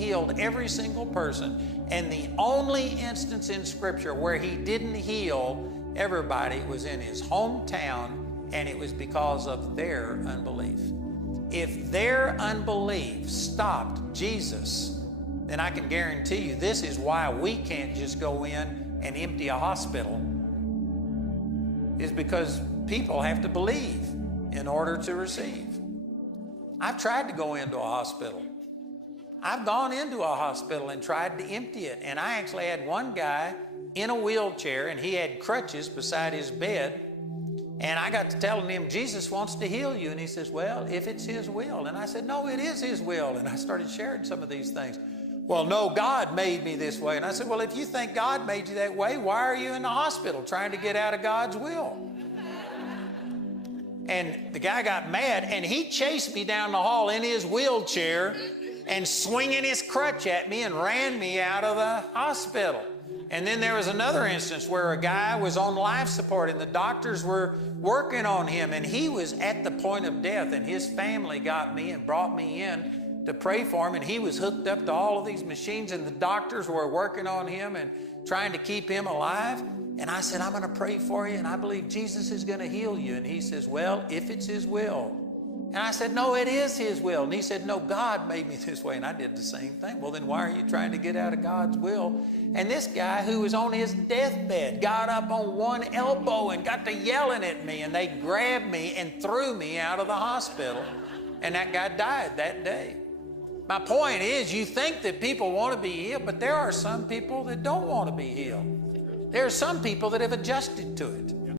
healed every single person. And the only instance in Scripture where he didn't heal everybody was in his hometown, and it was because of their unbelief. If their unbelief stopped Jesus, then I can guarantee you this is why we can't just go in and empty a hospital, is because people have to believe in order to receive. I've tried to go into a hospital. I've gone into a hospital and tried to empty it, and I actually had one guy in a wheelchair, and he had crutches beside his bed, and I got to telling him, Jesus wants to heal you. And he says, well, if it's his will. And I said, no, it is his will. And I started sharing some of these things. Well, no, God made me this way. And I said, well, if you think God made you that way, why are you in the hospital trying to get out of God's will? And the guy got mad, and he chased me down the hall in his wheelchair and swinging his crutch at me and ran me out of the hospital. And then there was another instance where a guy was on life support, and the doctors were working on him, and he was at the point of death, and his family got me and brought me in to pray for him, and he was hooked up to all of these machines, and the doctors were working on him and trying to keep him alive. And I said, I'm going to pray for you, and I believe Jesus is going to heal you. And he says, well, if it's his will. And I said, no, it is his will. And he said, no, God made me this way. And I did the same thing. Well, then why are you trying to get out of God's will? And this guy who was on his deathbed got up on one elbow and got to yelling at me, and they grabbed me and threw me out of the hospital. And that guy died that day. My point is, you think that people want to be healed, but there are some people that don't want to be healed. There are some people that have adjusted to it.